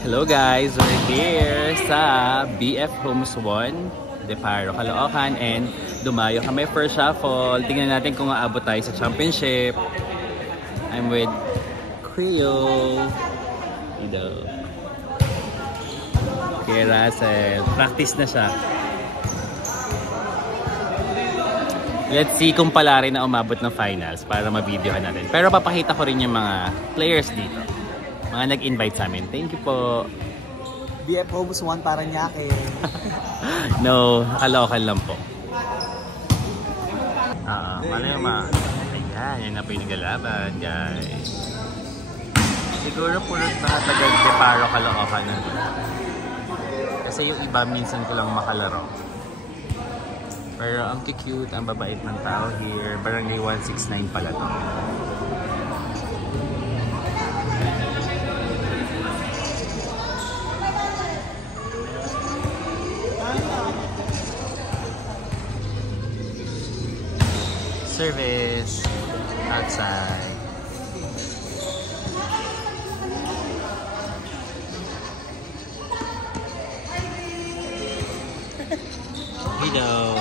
Hello guys, we're here sa BF Homes 1, Deparo, Caloocan, and dumayo kami for shuffle. Tingnan natin kung aabot tayo sa championship. I'm with Creo. Ido. Okay, Russell. Practice na siya. Let's see kung pala rin na umabot ng finals para ma-videohan natin. Pero papakita ko rin yung mga players dito. Mga nag-invite sa amin. Thank you po. BF Homes 1 Paranaque. No, Caloocan lang po. Malay ma. Ayan, yan na po yung naglalaban, guys. Siguro pulot mga taga-Deparo, Caloocan na. Kasi yung iba minsan ko lang makalaro. Pero ang cute, ang babait ng tao here. Barangay 169 pala to. Service outside. Hello.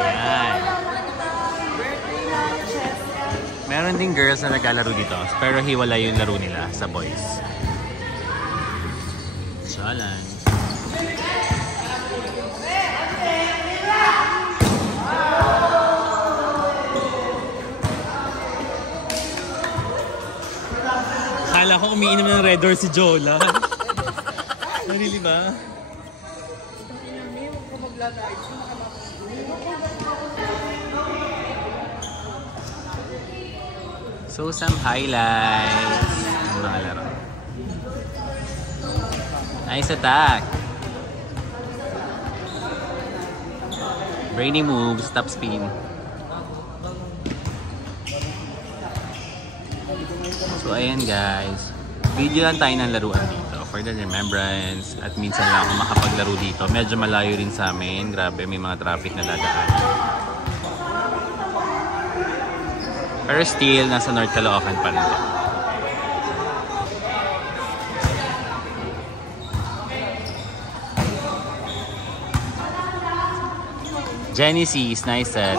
Ayan. Meron ding girls na naglalaro dito, pero hiwala yung laro nila sa boys. Salan. Akala ko umiinom ng Red Door si Jola. Really ba? So some highlights ng mga laro. Nice attack. Brainy moves, top spin. So ayan guys, video lang tayo ng laruan dito for the remembrance at minsan lang ako makapaglaro dito. Medyo malayo rin sa amin, grabe may mga traffic na dadaan. Pero still, nasa North Caloocan pa rin. Genesis, nice set.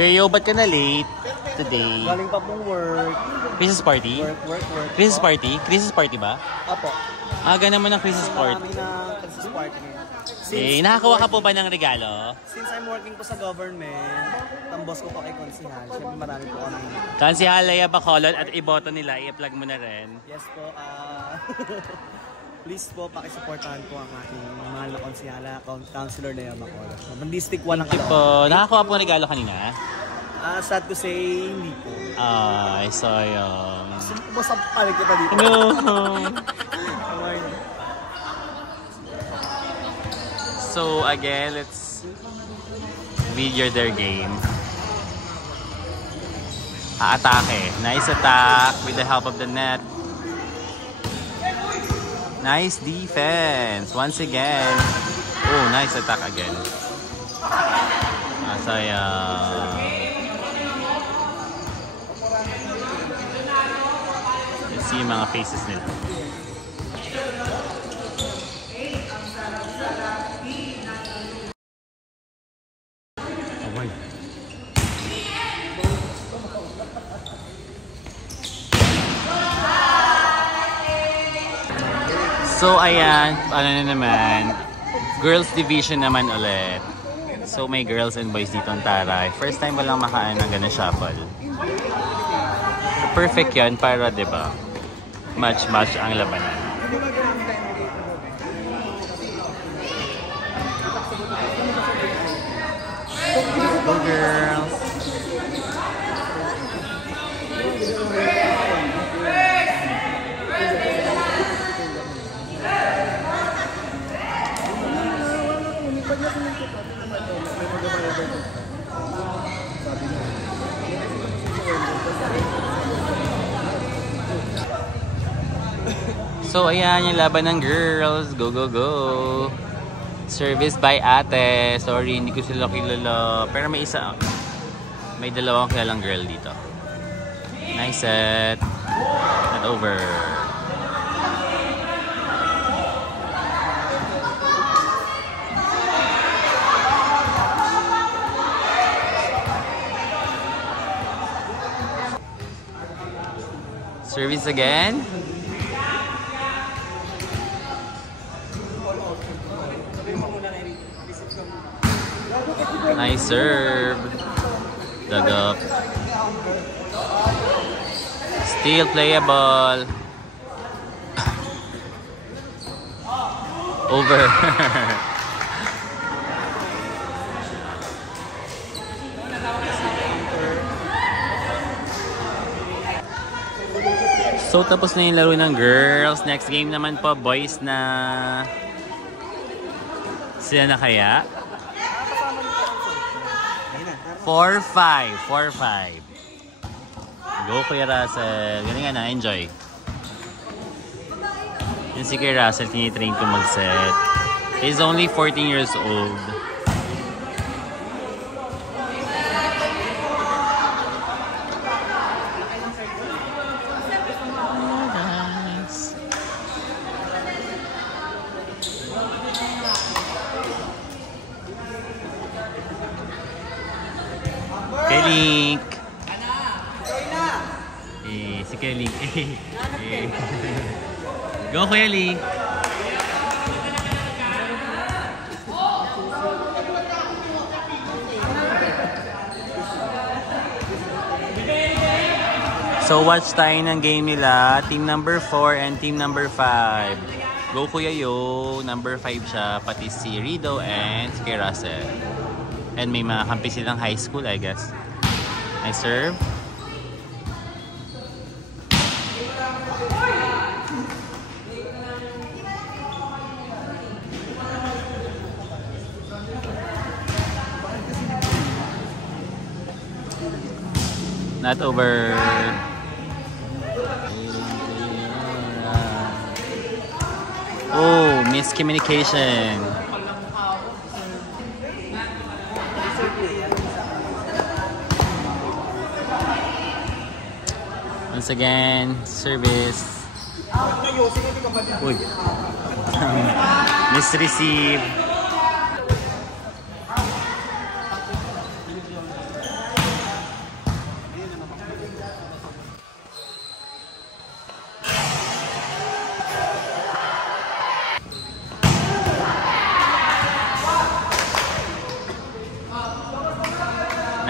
Creo, ba't ka na late today? Galing pa pong work. Christmas party? Work. Christmas party? Christmas party ba? Apo. Aga naman ng Christmas party. Marami na Christmas party Eh, ngayon. nakakuha ka po ba ng regalo? Since I'm working po sa government, tambos ko pa kay Konsihal. Siyempre marami po kami. Kansihalaya Bacolod at iboto nila, i-plug mo na rin. Yes po, please po, pakisuportahan po ang aking mahal na konsihala, Councilor Lea Bacolod. District 1 ang Thank you po. Nakakuha po ng regalo kanina? Sad to say, hindi po. Ay, sayang. Basta palig kita dito. No! So again, let's video their game. Atake. Nice attack with the help of the net. Nice defense once again. Oh, nice attack again. Sayang. Let's see yung mga faces nila. So ayan, ano na naman, girls division naman ulit. So may girls and boys dito ang Taray. First time walang makaan ng ganun shuffle. Perfect yan para, diba, match-match ang labanan. Go girls! So, ayan yung laban ng girls. Go, go, go. Service by ate. Sorry, hindi ko sila kilala. Pero may isa. May dalawang kilalang girl dito. Nice set. Not over. Service again. Nice serve. Dug up. Still playable. Over. So tapos na yung laro ng girls. Next game naman po boys na. Sila na kaya? 4-5. 4-5. Go Kuya Russell. Galing na, enjoy. Yung si Kuya Russell, tinitrain ko mag-set. He's only 14 years old. Link. Si Kelly. Go Kuya Link. So watch tayo ng game nila. Team number 4 and team number 5. Go Kuya Yo. Number 5 siya. Pati si Rido and si Russell. And may mga kampi silang high school, I guess. Nice serve. Not over. Oh, miscommunication. Once again, service. Uy. Misreceive.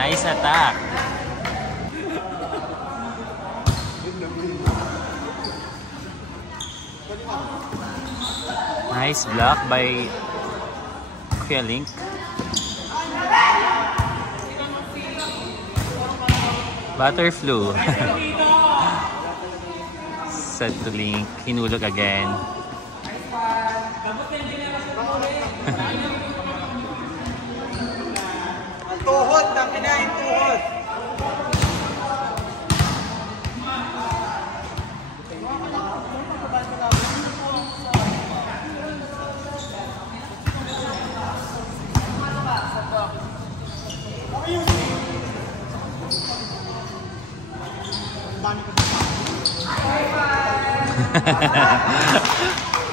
Nice attack. Nice block by Kuya Link. Butterflu. Set to Link. Hinulog again. Tuhod, ang kinain tuhod.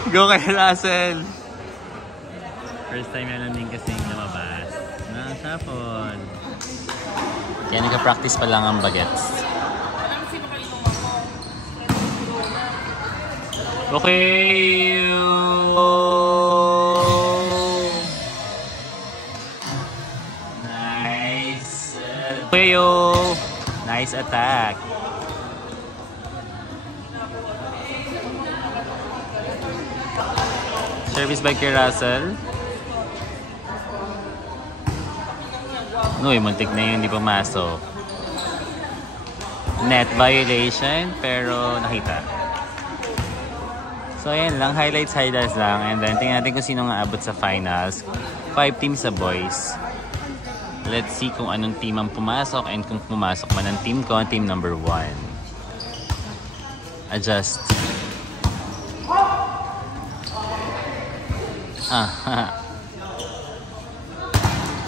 Go kay Russell. First time yan lang din kasi lumabas. Shuffle. Kaya nagka-practice pa lang ang bagets. Okay. Nice. Okay. Nice attack. Service by Kuya Russell. Uy, muntik na yun, hindi pumasok. Net violation, pero nakita. So, ayan lang. Highlights lang. And then, tingnan natin kung sino nga abot sa finals. 5 teams sa boys. Let's see kung anong team ang pumasok and kung pumasok man ang team ko, team number 1. Adjust.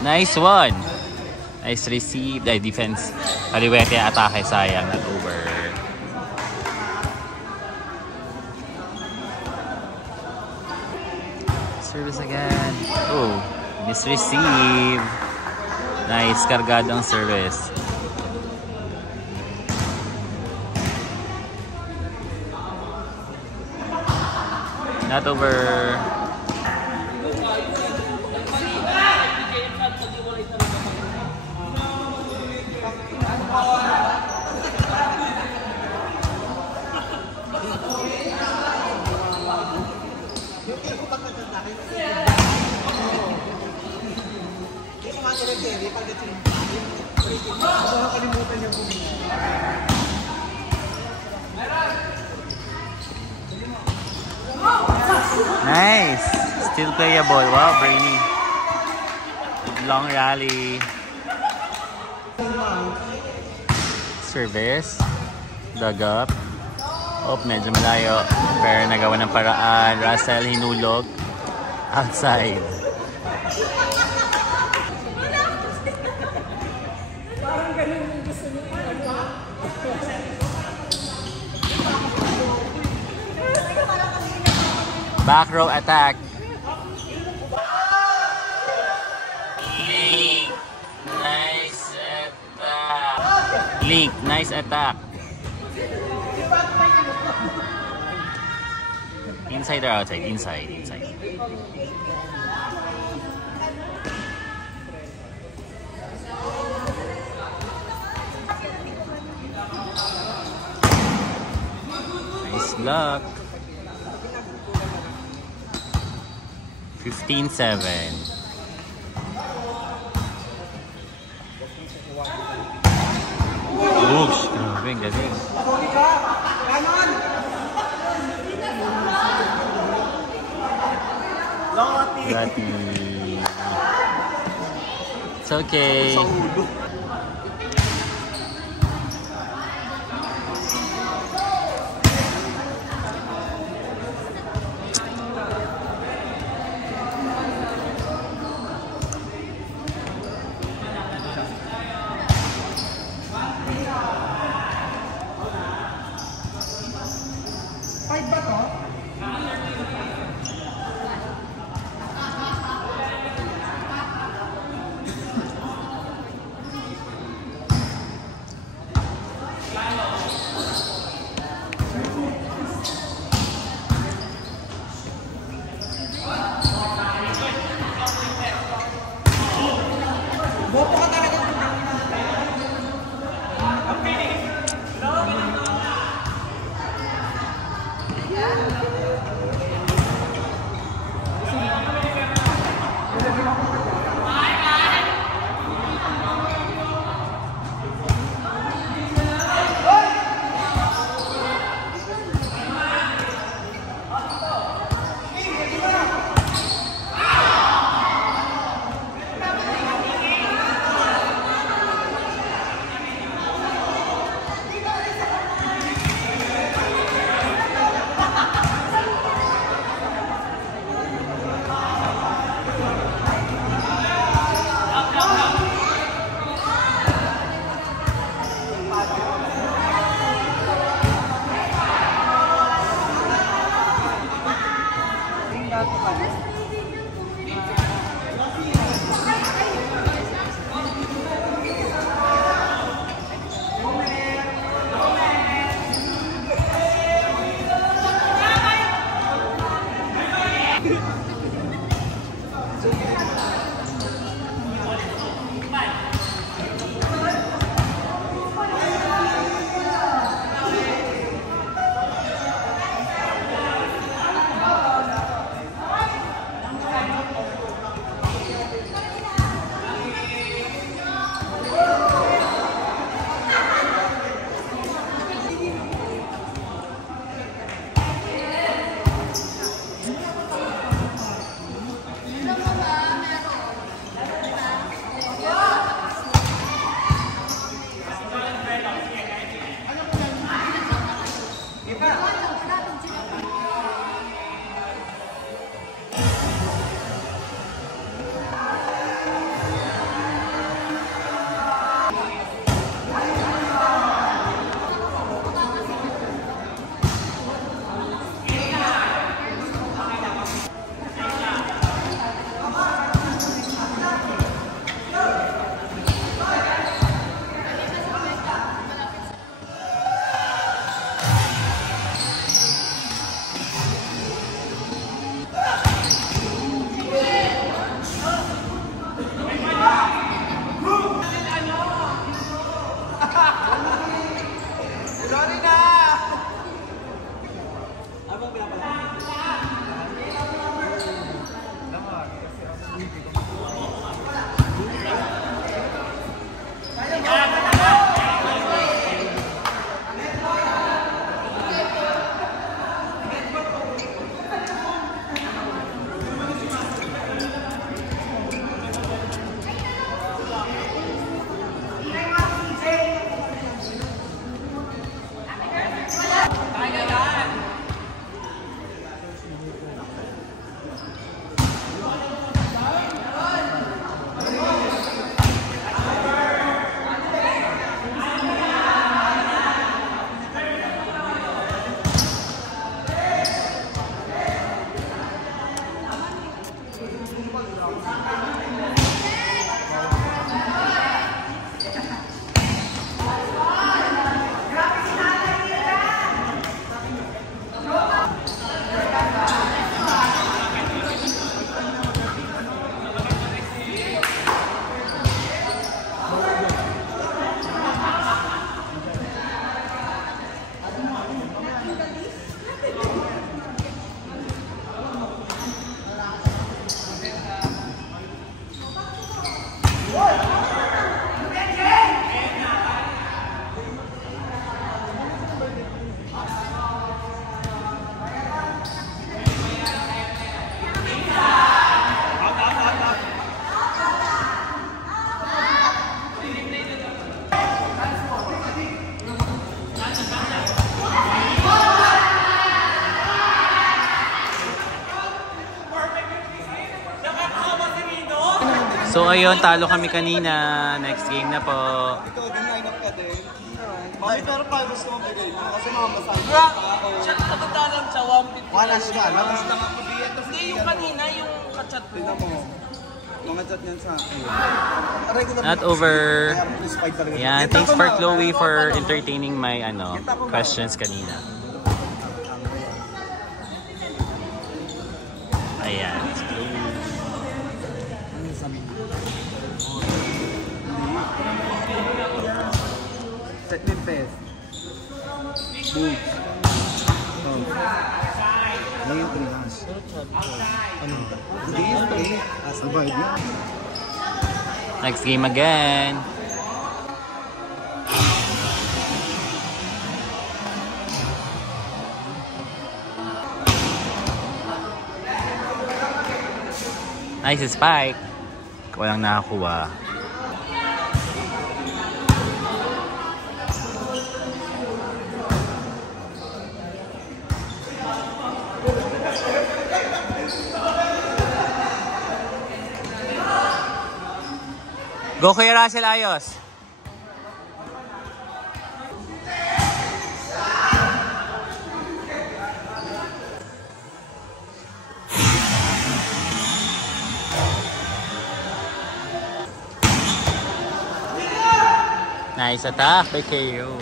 Nice one. Nice receive. Ay, defense. Kaliwete atake, sayang. Not over. Service again. Oh, misreceive. Nice. Kargado ang service. Not over. Nice. Still playable. Wow, brainy. Long rally. Service. Dug up. Oh, medyo malayo. Pero nagawa ng paraan. Russell hinulog. Outside. Back row attack. Link. Nice attack. Link. Nice attack. Inside or outside? Inside. Inside. Nice luck. 15-7. Oops, grabe, galing. Lati. It's okay. So ayun, talo kami kanina. Next game na po. Ikaw, din-line up ka din. Bakit pero pa gusto mo bigay mo? Kasi mga masakit. Chat na katatanan sa 150. Walas ka, lakas lang ako diyan. Hindi yung kanina, yung kachat mo. Tingnan mo. Mga chat niyan sa akin. Not over. Yan, thanks for Chloe for entertaining my questions kanina. Ayan. Set me best. Boobs. Oh. Lang yung 3 hands. Ano? Hindi yung 3. As the vibe yan. Next game again. Nice spike. Walang nakakuha. Go Kuya Russell, ayos. Nice attack by KO.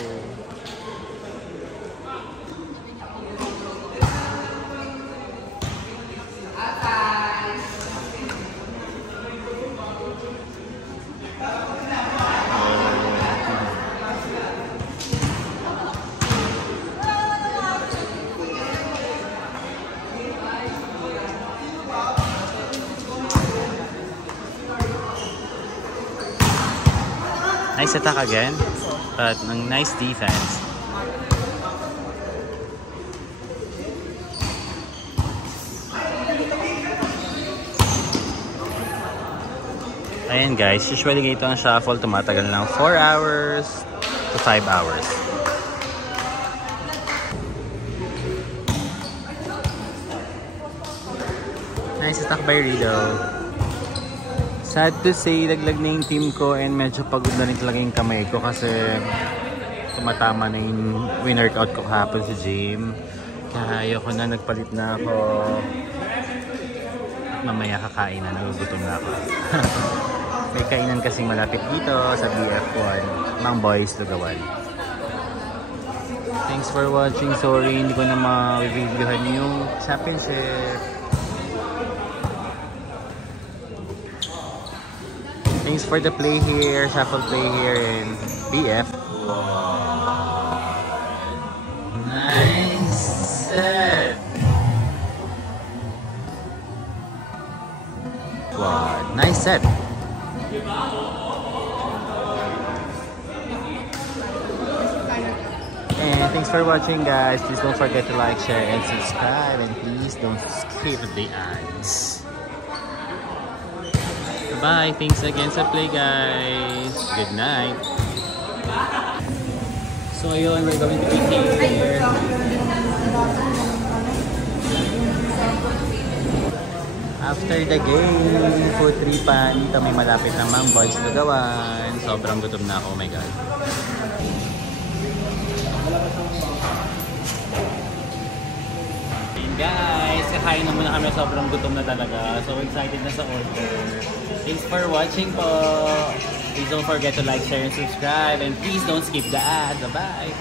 Nice attack again, but nice defense. Ayan guys, usually ganito ang shuffle, tumatagal ng 4 hours to 5 hours. Nice attack by Rido. Sad to say, laglag na yung team ko and medyo pagod na rin talaga yung kamay ko kasi tumatama na yung win-workout ko kahapon sa gym. Kaya ayoko na, nagpalit na ako. At mamaya kakain na, nagugutom na ako. May kainan kasing malapit dito sa BF1, Mang Boys, Lugawan. Thanks for watching. Sorry, hindi ko na ma-reviewhan yung championship. Thanks for the play here, shuffle play here in BF. Nice set. Wow, nice set. And thanks for watching guys. Please don't forget to like, share, and subscribe. And please don't skip the ads. Bye. Thanks again sa play guys. Good night. So ayun, we're going to be here. After the game, food tripan. Dito may malapit ng Mang Boys Lugawan. Sobrang gutom na ako. Oh my God. And guys, kakain na muna kami. Sobrang gutom na talaga. So excited na sa order. Thanks for watching po. Please don't forget to like, share, and subscribe. And please don't skip the ads. Bye-bye.